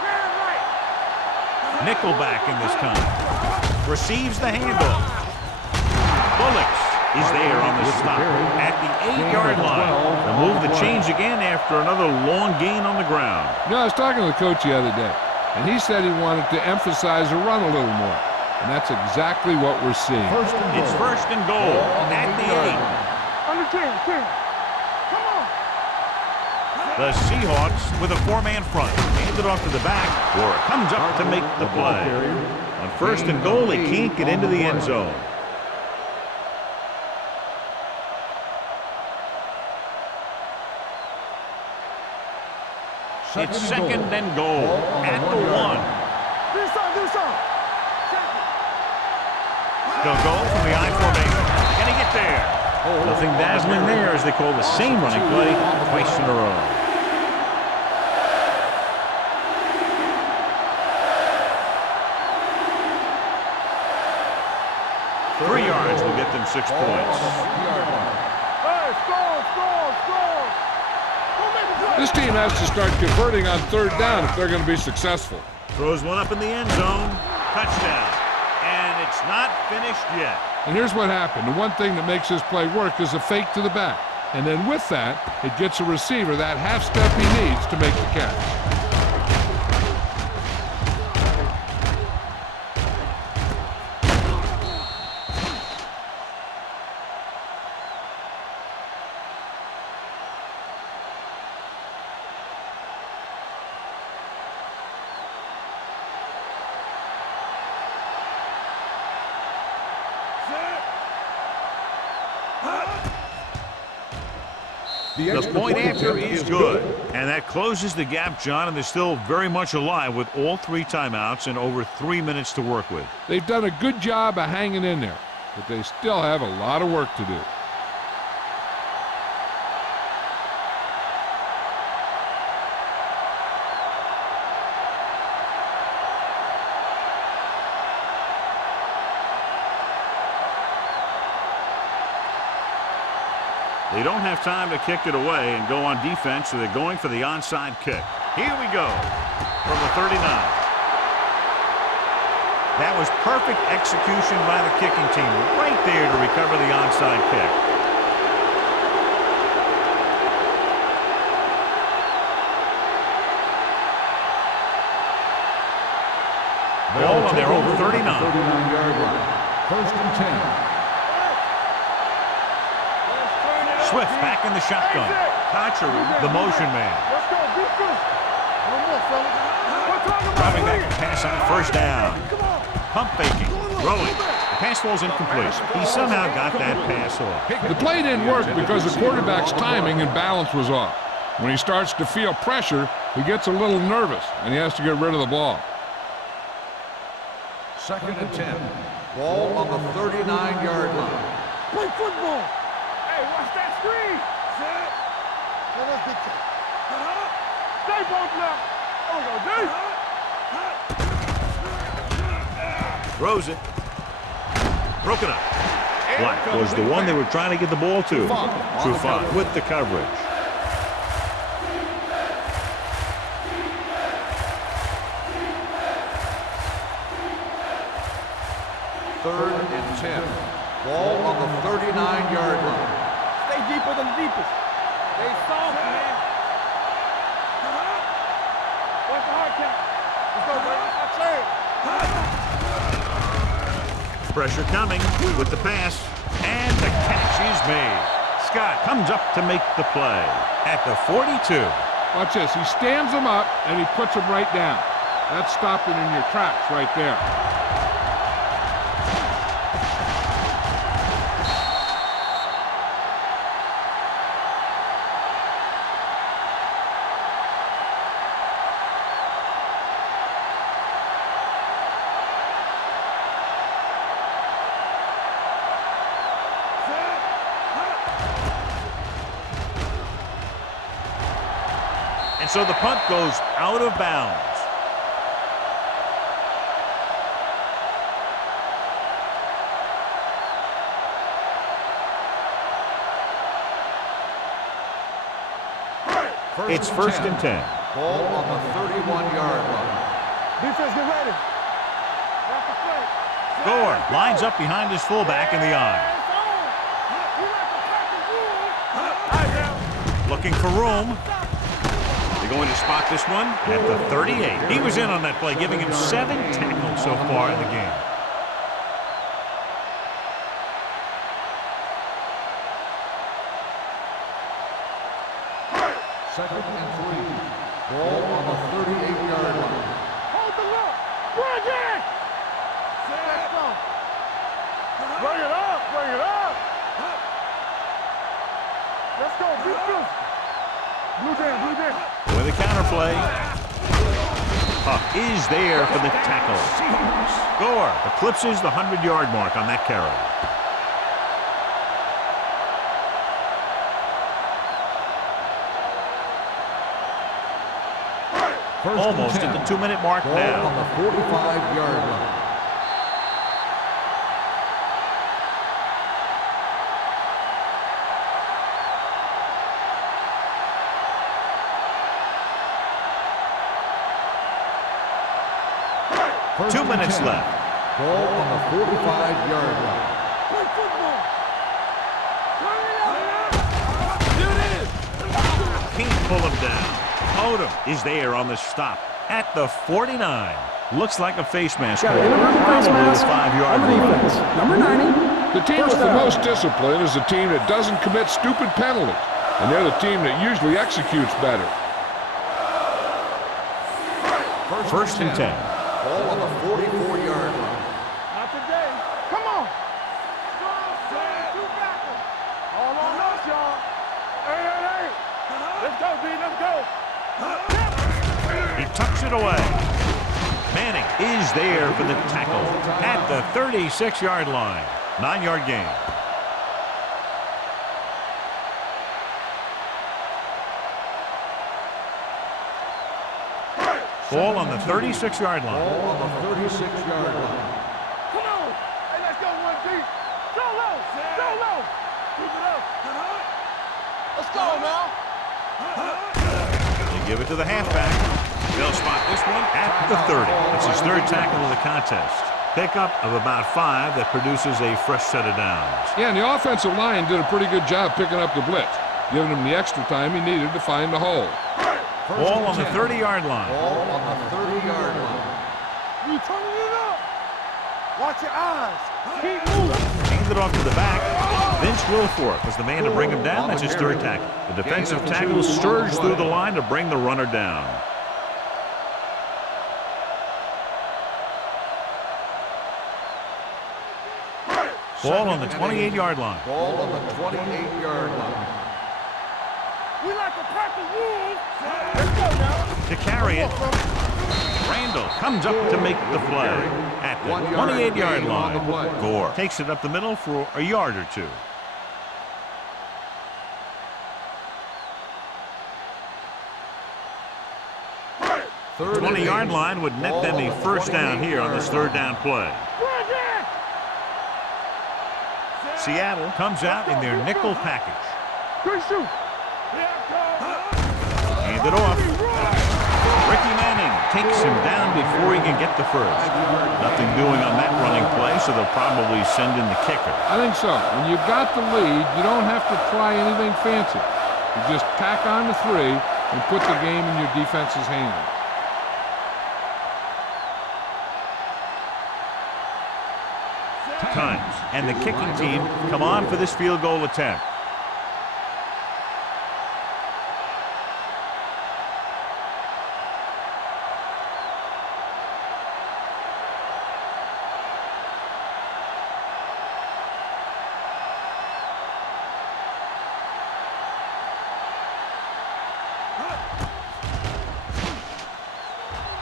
Man, right. Nickelback in this time. Receives the handoff. Bullocks is there on the stop at the 8-yard line. They'll move the chains again after another long gain on the ground. You know, I was talking to the coach the other day, and he said he wanted to emphasize the run a little more, and that's exactly what we're seeing. It's 1st and goal at the 8. On the 10. Come on. The Seahawks with a 4-man front. Handed off to the back, or comes up to make the play. On 1st and goal, they can't get into the end zone. It's 2nd and goal at the 1. Do something. They'll go from the I formation. Can he get there? Nothing dazzling there as they call the same running play twice in a row. Three yards will get them 6 points. Hey, score. This team has to start converting on 3rd down if they're going to be successful. Throws one up in the end zone. Touchdown. And it's not finished yet. And here's what happened. The one thing that makes this play work is a fake to the back. And then with that, it gets a receiver that half step he needs to make the catch. The point after is good. And that closes the gap, John, and they're still very much alive with all 3 timeouts and over 3 minutes to work with. They've done a good job of hanging in there, but they still have a lot of work to do. They don't have time to kick it away and go on defense, so they're going for the onside kick. Here we go from the 39. That was perfect execution by the kicking team right there to recover the onside kick. Ball on their own 39. 39-yard line. First and 10. Swift back in the shotgun. Kocheru, the motion man. Let's go, defense. One more, fellas. Driving back to pass on first down. Pump faking. Throwing. The pass falls incomplete. He somehow got that pass off. The play didn't work because the quarterback's timing and balance was off. When he starts to feel pressure, he gets a little nervous, and he has to get rid of the ball. Second and 10. Ball on the 39-yard line. Play football. Hey, watch that screen. Set. Let's get to it. Stay both now. Oh, we go, D. Throws it. Broken up. Black was the one they were trying to get the ball to. Trufant with the coverage. Third and 10. Ball on the 39-yard line. Stay deeper than the deepest. Stay soft, man. Watch the hard count. Let's go, baby. Pressure coming with the pass. And the catch is made. Scott comes up to make the play at the 42. Watch this. He stands him up, and he puts him right down. That's stopping in your tracks right there. And so the punt goes out of bounds. It's first and 10. Ball on the 31-yard line. Defense, get ready. Watch the play. Gore lines up behind his fullback in the eye. Looking for room. They're going to spot this one at the 38. He was in on that play, giving him 7 tackles so far in the game. Second and 3. Ball on the 38-yard line. Hold the look. Bring it. Let's go. Bring it up. Bring it up. Let's go. Defense. Blue down. Blue down. With a counterplay. Puck is there for the tackle. Gore eclipses the 100-yard mark on that carry. Almost at the 2-minute mark Ball now. on the 45-yard line. First 2 and minutes 10. left. Ball on the 45-yard line. Play football. Turn it up. Can't pull him down. Odom is there on the stop at the 49. Looks like a face mask. Got an inadvertent face mask on 5-yard the line. defense. Number 90. The team First with the down. most discipline is the team that doesn't commit stupid penalties, and they're the team that usually executes better. First and 10. Ball on the 44-yard line. Not today. Come on. Two backers. All on us, y'all. Hey. Let's go, D. Let's go. He tucks it away. Manning is there for the tackle at the 36-yard line. 9-yard gain. Ball on the 36-yard line. Ball on the 36-yard line. Come on. Hey, let's go, 1D. Go low. Go low. Keep it up. go now. They give it to the halfback. They'll spot this one at the 30. It's his third tackle of the contest. Pickup of about 5 that produces a fresh set of downs. Yeah, and the offensive line did a pretty good job picking up the blitz, giving him the extra time he needed to find the hole. Ball on the 30-yard line. Ball on the 30-yard line. You turning it up. Watch your eyes. Keep moving. Hands it off to the back. Vince Wilfork was the man to bring him down. That's his third tackle. The defensive tackle surged through the line to bring the runner down. Ball on the 28-yard line. Ball on the 28-yard line. We like a pack of wolves. Let's go now. To carry it, Randall comes up to make the play at the 28-yard line. Gore takes it up the middle for a yard or two. The 20-yard line would net them a first down here on this third down play. Seattle comes out in their nickel package. Good shoot. Hand it off. Ricky Manning takes him down before he can get the first. Nothing doing on that running play, so they'll probably send in the kicker. I think so. When you've got the lead, you don't have to try anything fancy. You just tack on the 3 and put the game in your defense's hands. Times, and the kicking team come on for this field goal attempt.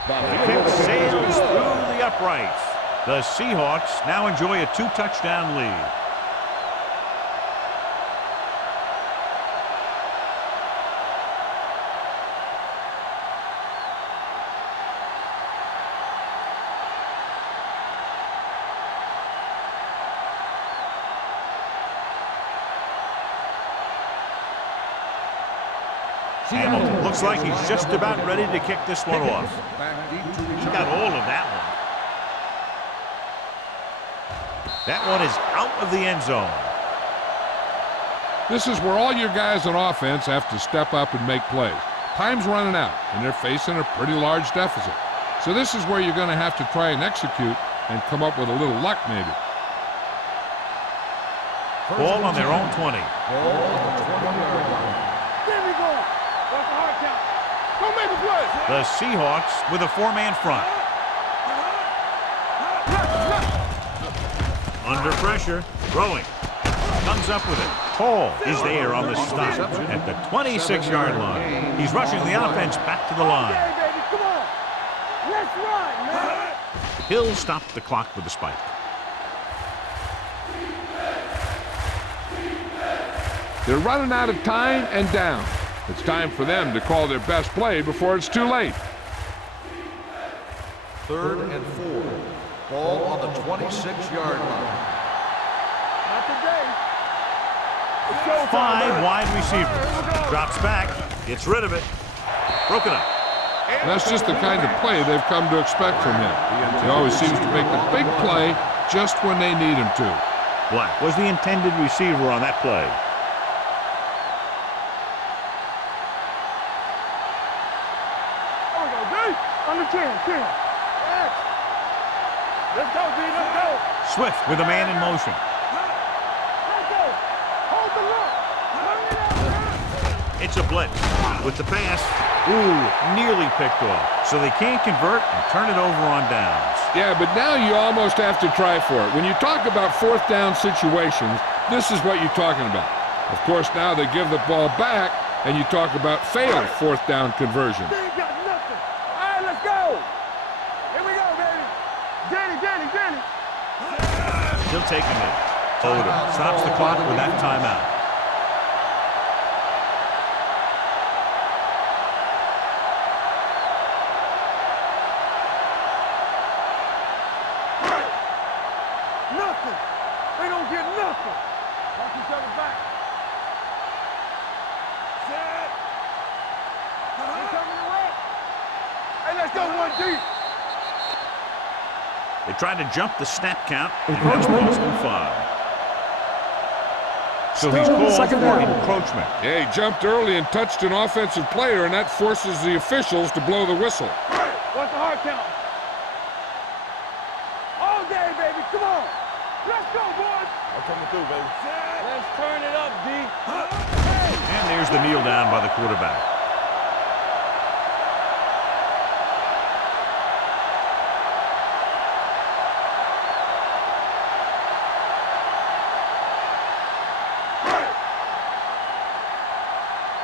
The kick sails through the uprights. The Seahawks now enjoy a 2-touchdown lead. Hamilton looks like he's just about ready to kick this one off. He got all of that one. That one is out of the end zone. This is where all your guys on offense have to step up and make plays. Time's running out, and they're facing a pretty large deficit. So this is where you're going to have to try and execute and come up with a little luck maybe. Ball on their own 20. Ball on the 20-yard line. There we go. That's a hard count. Go make a play. The Seahawks with a 4-man front. Under pressure, throwing. Comes up with it. Hall is there on the stop at the 26-yard line. He's rushing the offense back to the line. Okay, baby, come on. Let's run, man. He'll stop the clock with a spike. They're running out of time and down. It's time for them to call their best play before it's too late. 3rd and 4. Ball on the 26-yard line. Not today. 5 wide receiver. Drops back. Gets rid of it. Broken up. And that's just the kind of play they've come to expect from him. He always seems to make the big play just when they need him to. Black was the intended receiver on that play. Under 10. Yes. Let's go, B. Let's go. Swift with a man in motion. Let's go. Hold the look. It's a blitz. With the pass, nearly picked off. So they can't convert and turn it over on downs. Yeah, but now you almost have to try for it. When you talk about 4th down situations, this is what you're talking about. Of course, now they give the ball back, and you talk about failed 4th down conversion. They ain't got nothing. All right, let's go. Here we go, baby. Danny. He'll take a minute. Odom stops the clock with that timeout. Nothing. They don't get nothing. Watch each other back. go, one deep. They tried to jump the snap count, and that'll cost them 5. So he's Still called second for down. encroachment. Yeah, he jumped early and touched an offensive player, and that forces the officials to blow the whistle. What's the hard count? All day, baby. Come on. Let's go, boys. I'm coming through, baby. Let's turn it up, D. And there's the kneel down by the quarterback.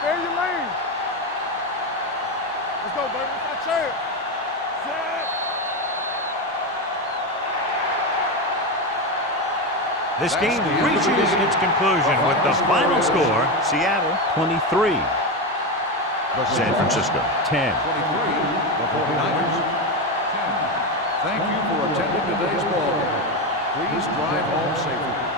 Stay in your lane. Let's go, baby. It's our chance. Set. This game reaches its conclusion with the final score, Seattle 23, San Francisco 10. 23, the 49ers 10. Thank you for attending today's ball game. Please drive home safely.